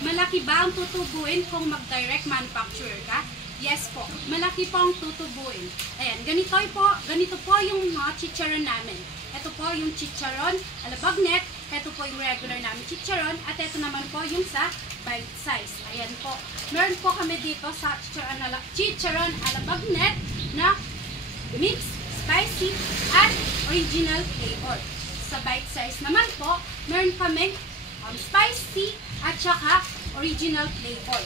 Malaki ba ang tutubuin kung mag-direct manufacturer ka? Yes po, malaki po ang tutubuin. Ayan, ganito po yung mga chicharon namin. Ito po yung chicharon alabagnet, ito po yung regular namin chicharon, at ito naman po yung sa bite size. Ayan po. Meron po kami dito sa chicharon alabagnet na mix, spicy, at original flavor. Sa bite size naman po, meron kaming spicy at saka original flavor.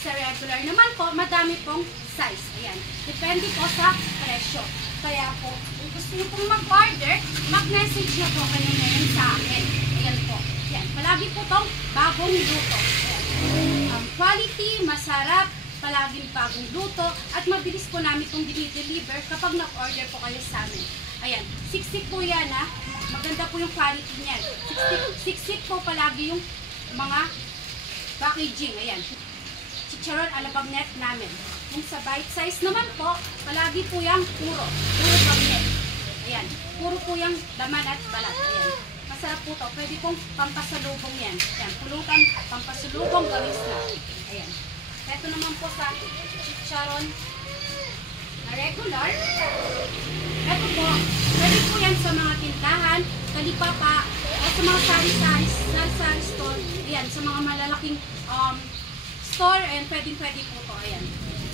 Sa regular naman po, madami pong size. Ayan. Depende po sa presyo. Kaya po, kung gusto nyo pong mag-order, mag-message na po kayo ngayon sa akin. Ayan po. Ayan. Palagi po tong bagong luto. Ayan. Quality, masarap, palaging bagong luto, at mabilis po namin itong dinideliver kapag nag-order po kayo sa amin. Ayan. Siksik po yan, ha. Maganda po yung quality niyan. Siksik po palagi yung mga packaging. Ayan. Chicharon alabagnet namin. Yung sa bite size naman po, palagi po yung puro bagnet. Ayan. Puro po yung laman at balat. Ayan. Masarap po to. Pwede pong pampasalubong yan. Ayan. Pulutan, pampasalubong, gawis na. Ayan. Ito naman po sa chicharon na regular. Ito po, pwede po yan sa mga tindahan, talipapa, o sa mga sari-sari store. Ayan, sa mga malalaking store, and pwede po to. Ayan.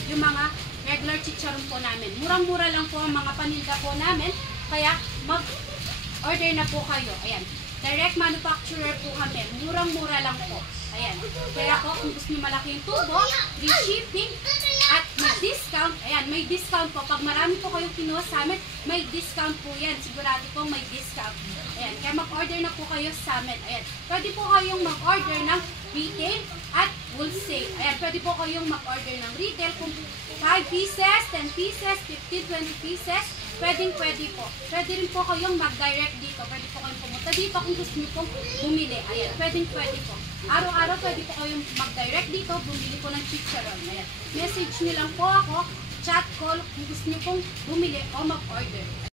Yung mga regular chicharon po namin. Murang-mura lang po ang mga paninda po namin, kaya mag-order na po kayo. Ayan. Direct manufacturer po kami. Murang-mura lang po. Ayan. Kaya po, kung gusto nyo malaki yung tubo, free shipping, at may discount. Ayan, may discount po. Pag marami po kayong kinuha sa amin, may discount po yan. Sigurado po may discount. Ayan, kaya mag-order na po kayo sa amin. Ayan, pwede po kayong mag-order ng retail at wholesale. Ayan, pwede po kayong mag-order ng retail kung 5 pieces, 10 pieces, 15, 20 pieces. Pwede po. Pwede rin po kayong mag-direct dito. Pwede po kayong pumunta dito kung gusto nyo pong bumili. Ayan, pwede po. Araw-araw pwede po kayong mag-direct dito, bumili po ng chicharon. Ayan, message nyo lang po ako, chat, call, kung gusto nyo pong bumili o mag-order.